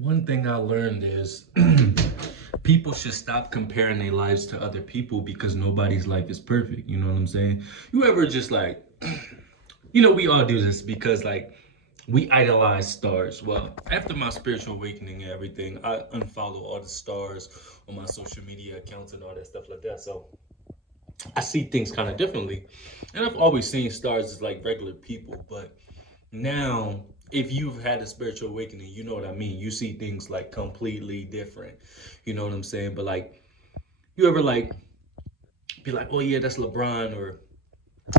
One thing I learned is people should stop comparing their lives to other people because nobody's life is perfect. You know what I'm saying? You ever just like, we all do this because we idolize stars. Well, after my spiritual awakening and everything, I unfollow all the stars on my social media accounts and all that stuff like that. So I see things kind of differently. And I've always seen stars as like regular people, but now if you've had a spiritual awakening, you know what I mean. You see things like completely different. You know what I'm saying? But like you ever like be like, oh yeah, that's LeBron, or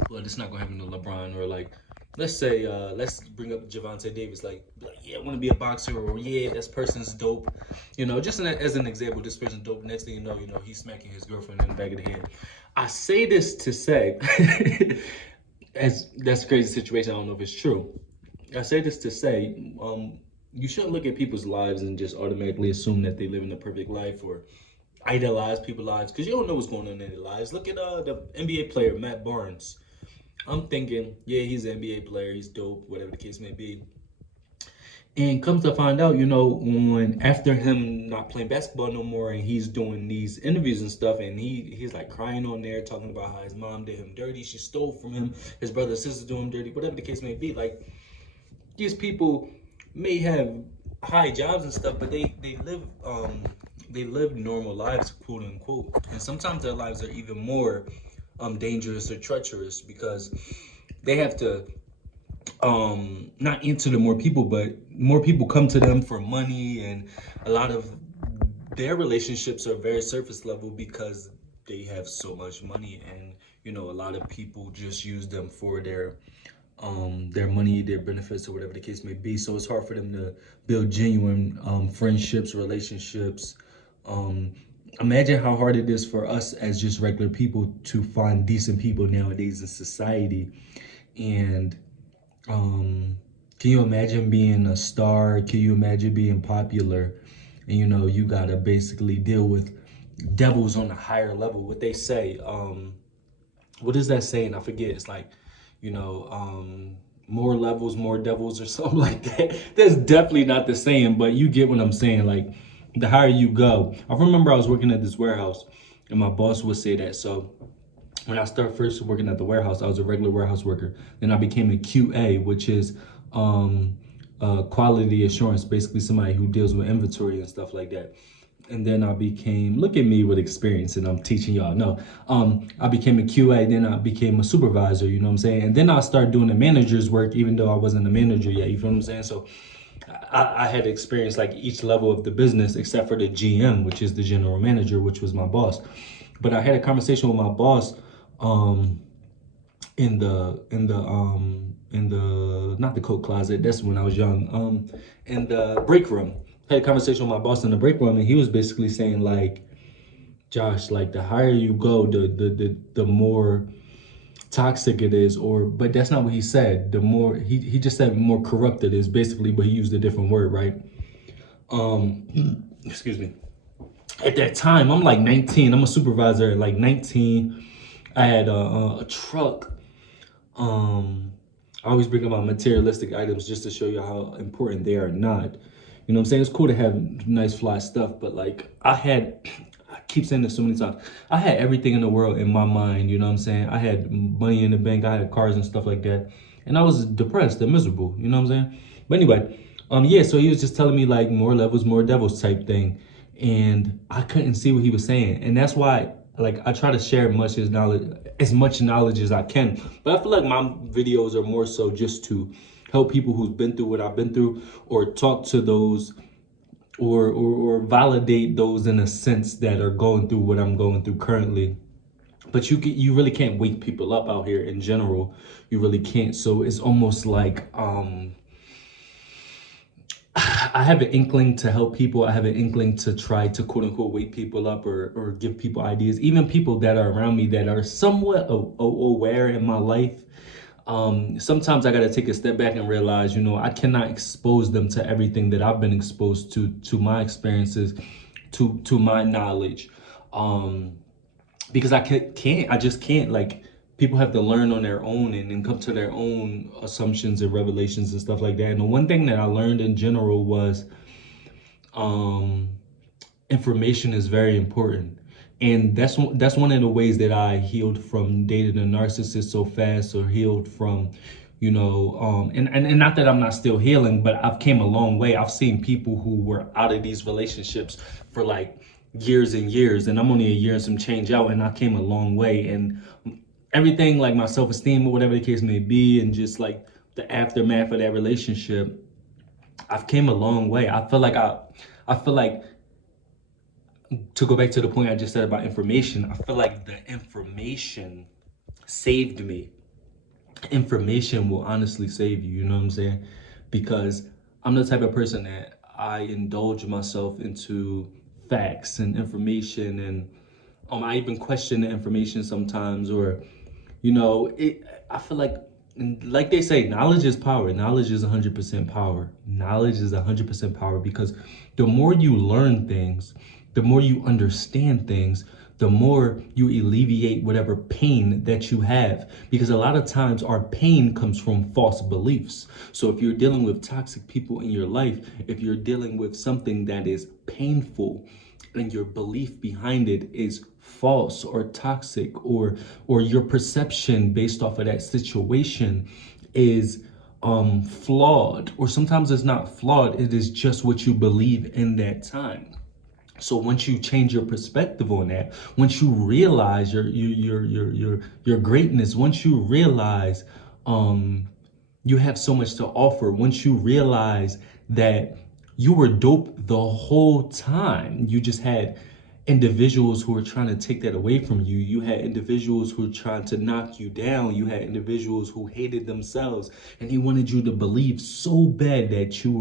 well, it's not gonna happen to LeBron, or like let's bring up Javante Davis, like yeah, I want to be a boxer, or yeah, this person's dope. Just as an example, this person's dope. Next thing you know, he's smacking his girlfriend in the back of the head. I say this to say, as that's a crazy situation. I don't know if it's true. I say this to say, you shouldn't look at people's lives and just automatically assume that they live in a perfect life or idolize people's lives because you don't know what's going on in their lives. Look at the NBA player Matt Barnes. I'm thinking, yeah, he's an NBA player, he's dope, whatever the case may be. And comes to find out, when after him not playing basketball no more, and he's doing these interviews and stuff, and he's like crying on there, talking about how his mom did him dirty, she stole from him, his brother and sister do him dirty, whatever the case may be. Like these people may have high jobs and stuff, but they live normal lives, quote unquote. And sometimes their lives are even more dangerous or treacherous because they have to not answer to more people, but more people come to them for money, and a lot of their relationships are very surface level because they have so much money, and a lot of people just use them for their money, their benefits, or whatever the case may be. So it's hard for them to build genuine friendships, relationships. Um, Imagine how hard it is for us as just regular people to find decent people nowadays in society. And can you imagine being a star? Can you imagine being popular? And you gotta basically deal with devils on a higher level. What they say, what is that saying? I forget. It's like, you know, um, more levels, more devils, or something like that. That's definitely not the saying, but you get what I'm saying. Like, the higher you go. I remember I was working at this warehouse, and my boss would say that. So when I started first working at the warehouse, I was a regular warehouse worker. Then I became a QA, which is quality assurance, basically somebody who deals with inventory and stuff like that. And then I became, look at me with experience, and I'm teaching y'all. No, I became a QA, then I became a supervisor, you know what I'm saying? And then I started doing the manager's work, even though I wasn't a manager yet, you feel what I'm saying? So I had experience like each level of the business except for the GM, which is the general manager, which was my boss. But I had a conversation with my boss um in the not the coat closet, that's when I was young, in the break room. I had a conversation with my boss in the break room, and he was basically saying like, Josh, like the higher you go, the more toxic it is, or but that's not what he said. The more he just said more corrupt it is basically, but he used a different word, right? Excuse me. At that time, I'm like 19. I'm a supervisor at like 19. I had a truck. I always bring up my materialistic items just to show you how important they are not. You know what I'm saying? It's cool to have nice fly stuff, but like I keep saying this so many times. I had everything in the world in my mind, you know what I'm saying? I had money in the bank, I had cars and stuff like that. And I was depressed and miserable, you know what I'm saying? But anyway, yeah, so he was just telling me like more levels, more devils type thing. And I couldn't see what he was saying. And that's why like I try to share as much knowledge as I can. But I feel like my videos are more so just to help people who've been through what I've been through, or talk to those, or validate those in a sense that are going through what I'm going through currently. But you really can't wake people up out here in general. You really can't. So it's almost like I have an inkling to help people. I have an inkling to try to quote unquote wake people up, or give people ideas, even people that are around me that are somewhat aware in my life. Sometimes I got to take a step back and realize, I cannot expose them to everything that I've been exposed to my experiences, to my knowledge. Um, because I just can't. Like, people have to learn on their own, and come to their own assumptions and revelations and stuff like that. And the one thing that I learned in general was um information is very important. And that's one of the ways that I healed from dating a narcissist so fast, or healed from, and not that I'm not still healing, but I've came a long way. I've seen people who were out of these relationships for like years and years, and I'm only a year and some change out, and I came a long way. And everything, like my self-esteem or whatever the case may be, and just like the aftermath of that relationship, I've came a long way. I feel like, to go back to the point I just said about information, I feel like the information saved me. Information will honestly save you, you know what I'm saying? Because I'm the type of person that I indulge myself into facts and information, and I even question the information sometimes, or I feel like they say, knowledge is power. Knowledge is 100% power. Knowledge is 100% power, because the more you learn things, the more you understand things, the more you alleviate whatever pain that you have. Because a lot of times our pain comes from false beliefs. So if you're dealing with toxic people in your life, if you're dealing with something that is painful, and your belief behind it is false or toxic, or your perception based off of that situation is flawed, or sometimes it's not flawed, it is just what you believe in that time. So once you change your perspective on that, once you realize your greatness, once you realize you have so much to offer, once you realize that you were dope the whole time, you just had individuals who were trying to take that away from you. You had individuals who were trying to knock you down. You had individuals who hated themselves, and he wanted you to believe so bad that you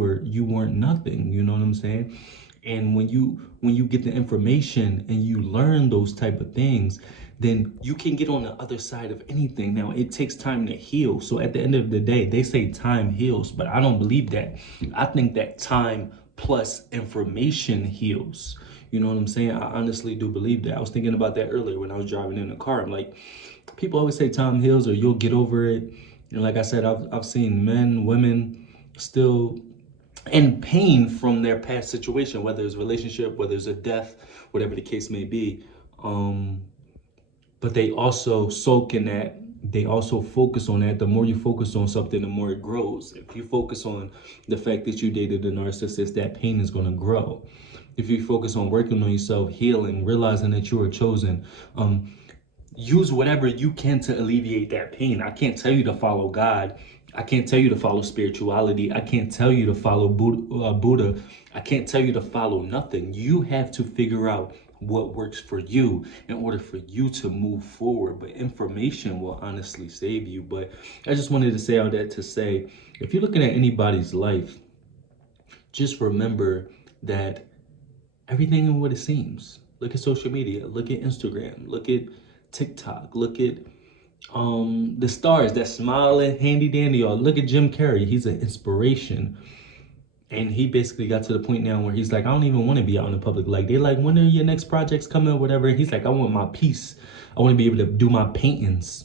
weren't nothing. You know what I'm saying? And when you get the information and you learn those type of things, then you can get on the other side of anything. Now, it takes time to heal. So at the end of the day, they say time heals, but I don't believe that. I think that time plus information heals. You know what I'm saying? I honestly do believe that. I was thinking about that earlier when I was driving in the car. I'm like, people always say time heals or you'll get over it. And like I said, I've seen men, women still in pain from their past situation, whether it's a relationship, whether it's a death, whatever the case may be. But they also soak in that. They also focus on that. The more you focus on something, the more it grows. If you focus on the fact that you dated a narcissist, that pain is going to grow. If you focus on working on yourself, healing, realizing that you are chosen, use whatever you can to alleviate that pain. I can't tell you to follow God. I can't tell you to follow spirituality. I can't tell you to follow Buddha. I can't tell you to follow nothing. You have to figure out what works for you in order for you to move forward. But information will honestly save you. But I just wanted to say all that to say, if you're looking at anybody's life, just remember that everything isn't what it seems. Look at social media. Look at Instagram. Look at TikTok. Look at the stars that smiling handy dandy. Y'all look at Jim Carrey. He's an inspiration, and he basically got to the point now where he's like, I don't even want to be out in the public. Like, they're like, when are your next projects coming or whatever? And he's like, I want my peace. I want to be able to do my paintings,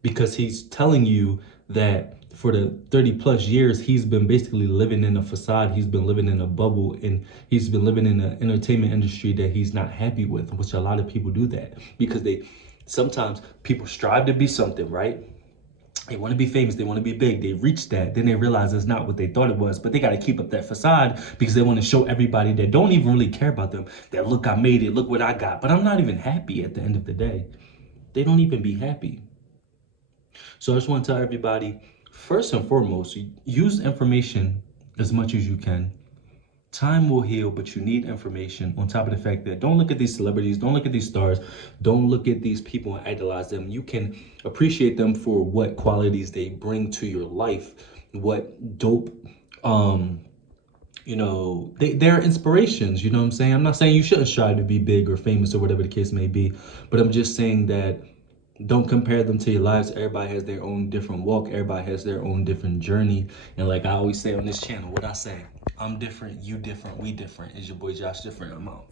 because he's telling you that for the 30 plus years, he's been basically living in a facade. He's been living in a bubble, and he's been living in an entertainment industry that he's not happy with, which a lot of people do that because sometimes people strive to be something, right? They want to be famous. They want to be big. They reach that. Then they realize it's not what they thought it was. But they got to keep up that facade because they want to show everybody that don't even really care about them that, look, I made it. Look what I got. But I'm not even happy at the end of the day. They don't even be happy. So I just want to tell everybody, first and foremost, use information as much as you can. Time will heal, but you need information. On top of the fact that, don't look at these celebrities, don't look at these stars, don't look at these people and idolize them. You can appreciate them for what qualities they bring to your life, what dope, they're inspirations. You know what I'm saying? I'm not saying you shouldn't strive to be big or famous or whatever the case may be, but I'm just saying that don't compare them to your lives. Everybody has their own different walk. Everybody has their own different journey. And like I always say on this channel, what I say, I'm different, you different, we different. Is your boy Josh different? I'm out.